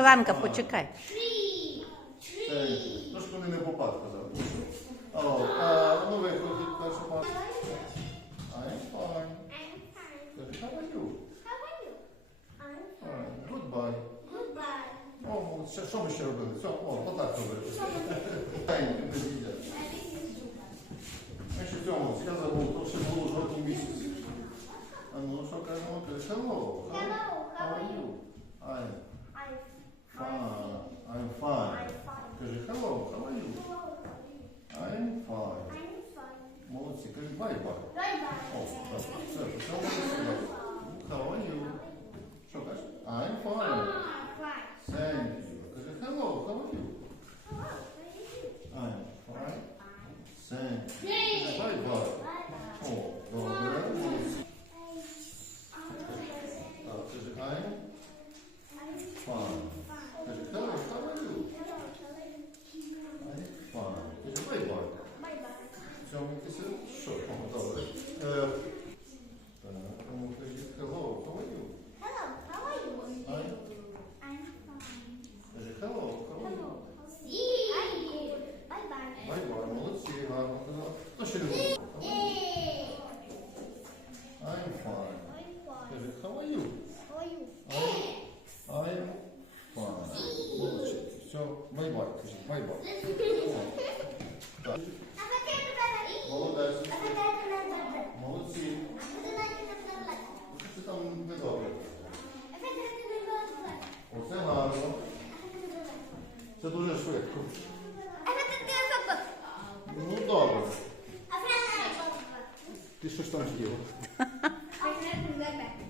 Роксоланка, почекай. Thank you. Вони не попад казав. Ну виходить першу пару. I'm fine. How are you? Fine. Goodbye. О, ну, ще- що ми ще робили? Все, о, отак робили. Thank не їдять. Ми ще цьому, я забув, то ще було в жовтні місяці. А ну, що кажемо? Hello, how, how are you? I'm fine. I'm fine. Каже, hello, how are you? I'm fine. Молодці, каже, bye-bye. О, так, все, почав говорити. How are you? Що каже? I'm fine. Thank you. Каже, hello, how are you? I'm fine. Thank you. Bye-bye.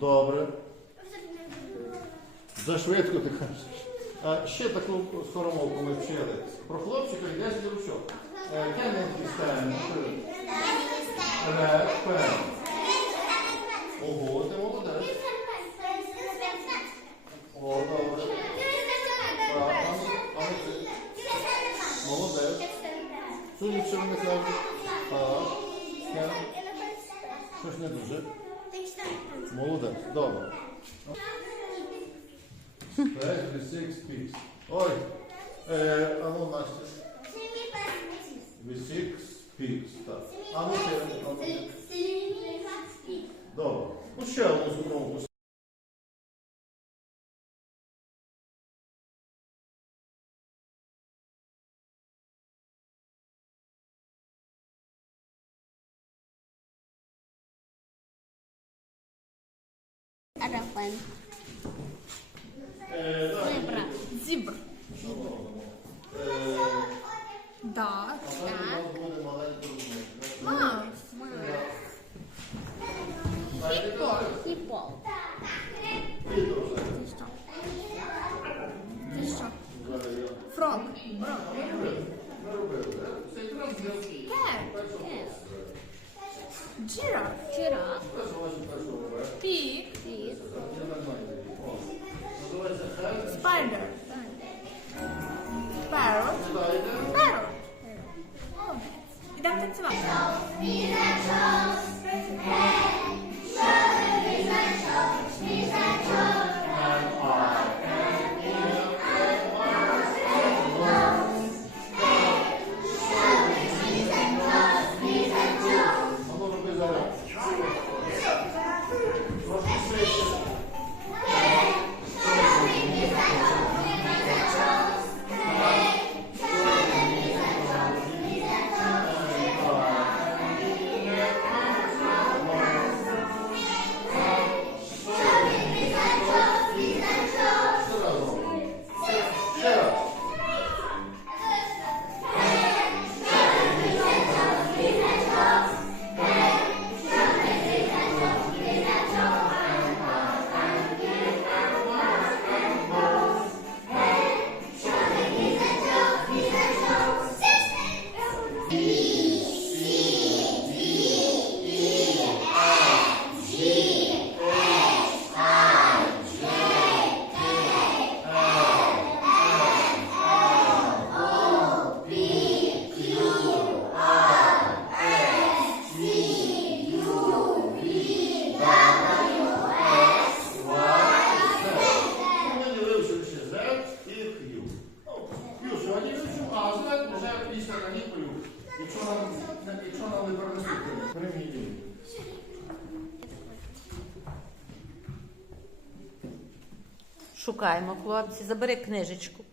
Добре. За швидко ти кажеш. А ще таку скоромовку ми вчили. Про хлопчика і 10 ручок. Е, Кеннет дістаємо. Red. Ого, ти молодець. О, добре. Ну, ну. Молодець. Чули, що вони кажуть? Кен. Щось не дуже. Молодець. Добре. Five, six, six. Ой. Е, а ну, Настя. Six, six. Так. А ну ти. а ну ти. Добре. Ну ще одну зумовку. pano. Lembra? Zebra. Dog, cat. Mouse. Hippo. Hippo. Frog. Frog. Cat. Cat. Giraffe. Giraffe. standard. Шукаємо, хлопці. Забери книжечку.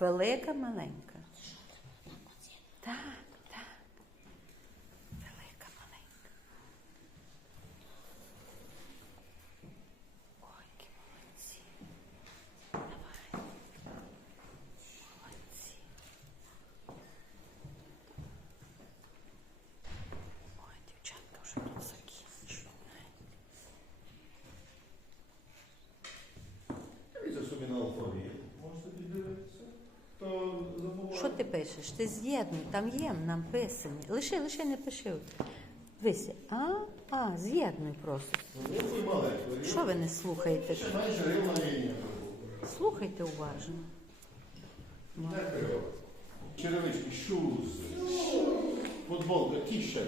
Велика, маленька. Так, так. Велика, маленька. Ой, які молодці. Давай. Молодці. Ой, дівчатка вже тут закінчують. Дивіться собі на алфавіт. Можете піддивитися. То забувайте. Що ти пишеш? Ти з'єднуй, там є написані. Лиши, лиши, не пиши. Вися. А, а, з'єднуй просто. Що ви не слухаєте? Слухайте уважно. Черевички, shoes. Футболка, t-shirt.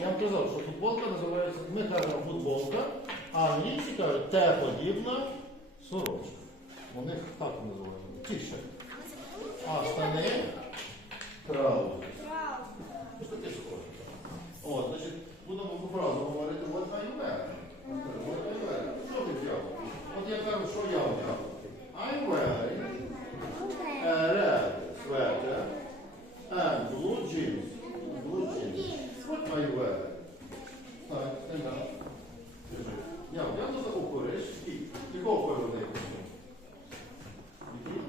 Я вам казав, що футболка називається, ми кажемо футболка, а англійці кажуть Т-подібна сорочка. У них так називають. T-shirt. А штани траузер. Що таке схоже? От, значить, будемо по фразу говорити what are you wearing? What are you wearing? Що ти взяв? От я кажу, що я взяв. I'm wearing a red sweater and blue jeans. Blue jeans. What are you wearing? Так, stand up. Скажи. Я вдягну таку кориш. Якого кольору не костюм? Який?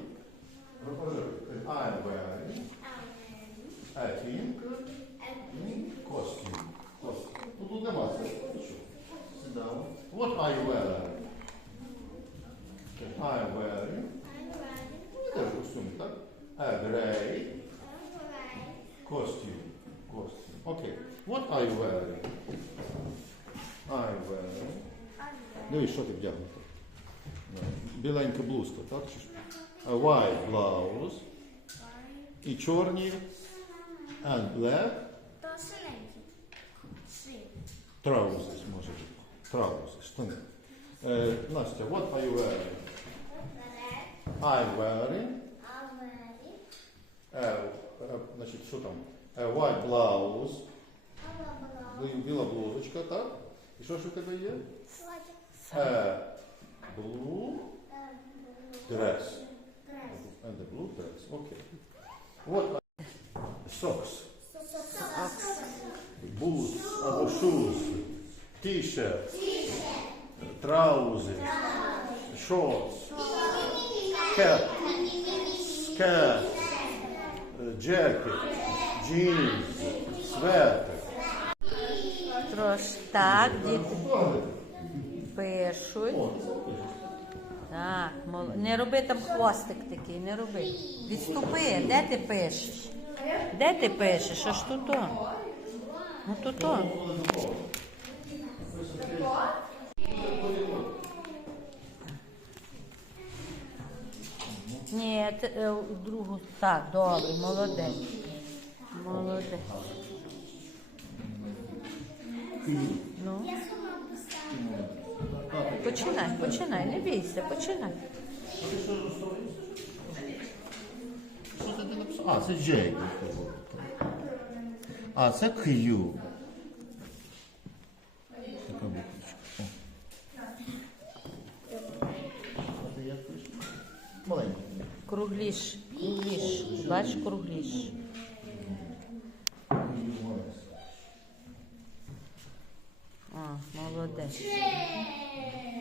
Розкажи. I'm wearing a pink costume. Costume. Ну тут нема це. Що? Sit down. What are you wearing? I'm wearing. Ну, теж костюм, так? A gray costume. Costume. Okay. What are you wearing? I'm wearing. Дивись, що ти вдягнути. Біленька блузка, так? A white blouse. І чорні and black trousers, може. Trousers, штани. Е, Настя, what are you wearing? I'm wearing е, е, значить, що там? White blouse. Бі- Біла блузочка, так? І що ж у тебе є? Blue dress. And a blue dress. Okay. What socks? Boots або shoes. T-shirt. Trousers. Shorts. Cap. Skirt. Jacket. Jeans. Sweater. Трош так, діти пишуть. Так, мол- не роби там хвостик такий, не роби. Відступи, де ти пишеш? Де ти пишеш? Аж тут. Ну тут. Ні, те- е, у другу. Так, добре, молодець. Молодець. Ну. Починай, починай, не бійся, починай. Це? А, це J. А, це Q. Така буквочка. О. А ти як пишеш? Маленько. Кругліш, кругліш. Бач, кругліш. О, молодець.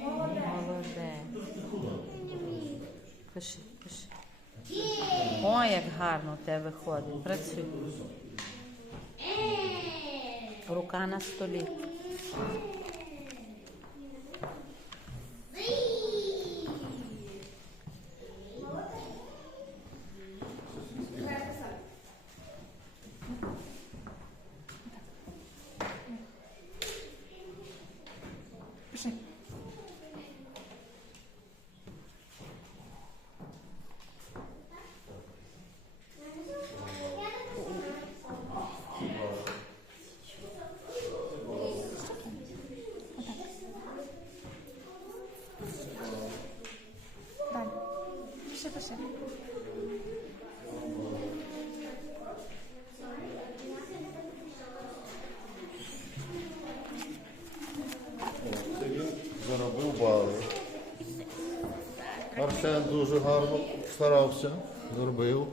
Молодець. Пиши, пиши. Ой, як гарно у тебе виходить. Працюй. Рука на столі. подивимося. Заробив бали. Арсен дуже гарно старався, зробив.